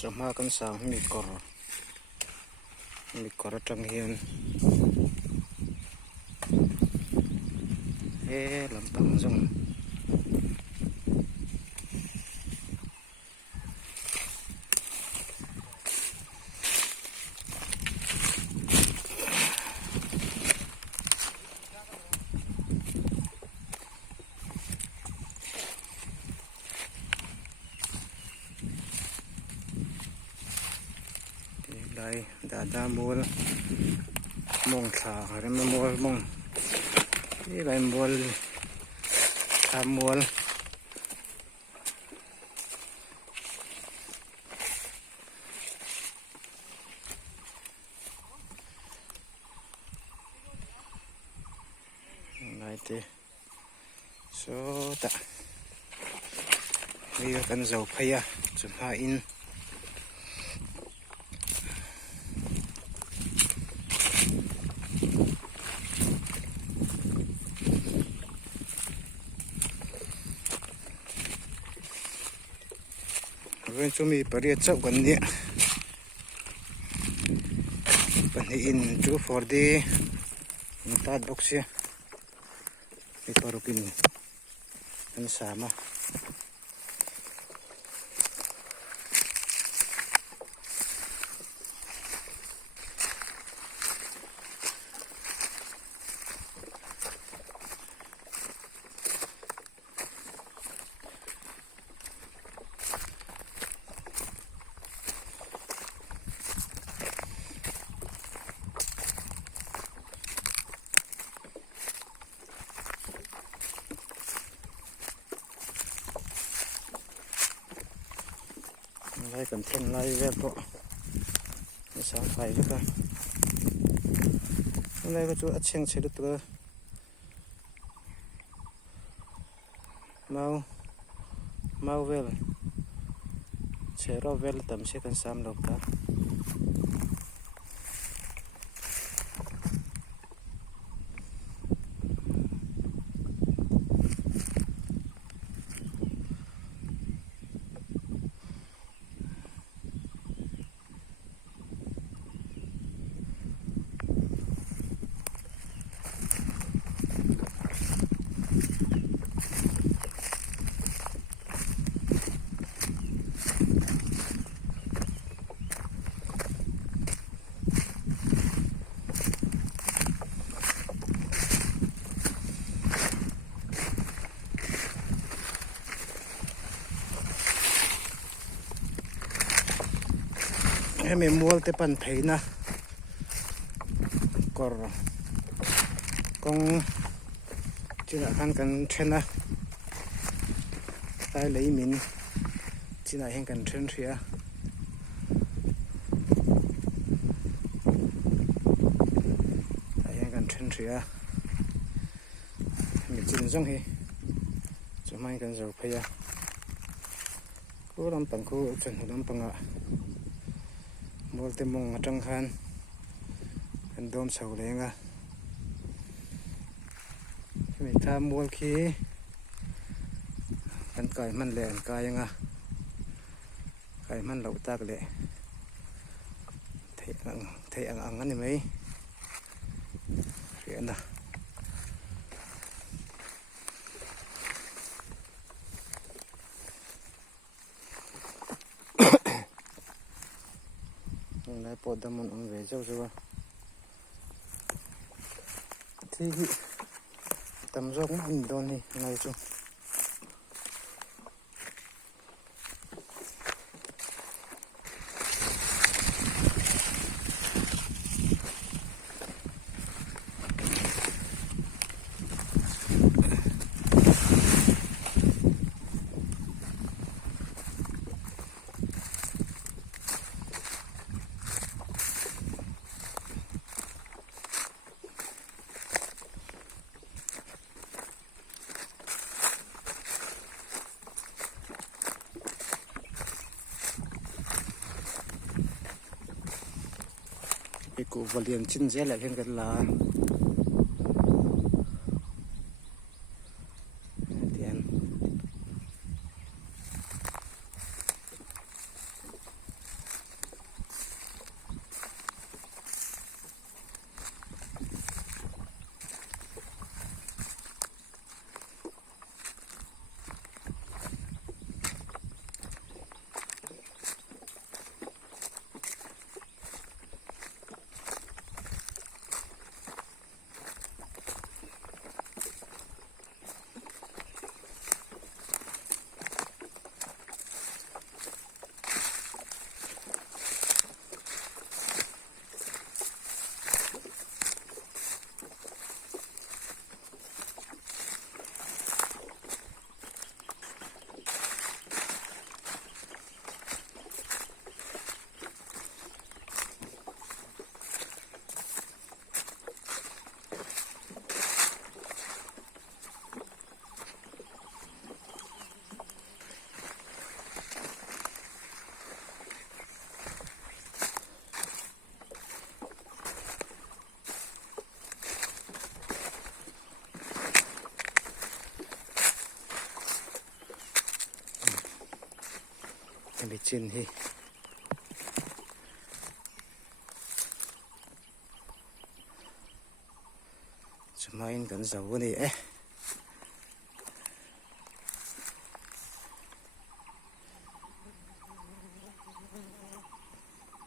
Trong hai con sao mi cỏ trong hiền thế làm bằng dùng đây đã mua mông thả rồi mà mua mông đi lại mua tham mua này thì số tạ đi cần dầu phay à chụp hai in bên chỗ mi bari chậu gần địa bên in chú for đi ta đọc xe mi parukin anh sama đây cần thân lai về bộ sáng phải chứ cả hôm nay có chỗ ăn chèn sẽ được rồi mau về sẽ rồi về tầm sẽ cần xăm được ta em mua cái phần thấy na còn con chỉ là ăn cần chen na tai lấy mình chỉ là ăn cần chen thia tai ăn cần chen thia mình chỉ giống he chúng mai cần dầu phải à cố làm bằng cố chuẩn làm bằng à mua tem mông trăng khan cần đom sầu lên à mình tham mua khi cần cài man lẹ cài à cài man lẩu ta lẹ thấy ăn ăn này mấy chuyện à lại bỏ đâm một ông về châu rồi thì tầm giống mình đón đi ngay chung cái cụ vật liền chân rẽ lại lên gần là tiền bị chín hi cho mai cần dầu này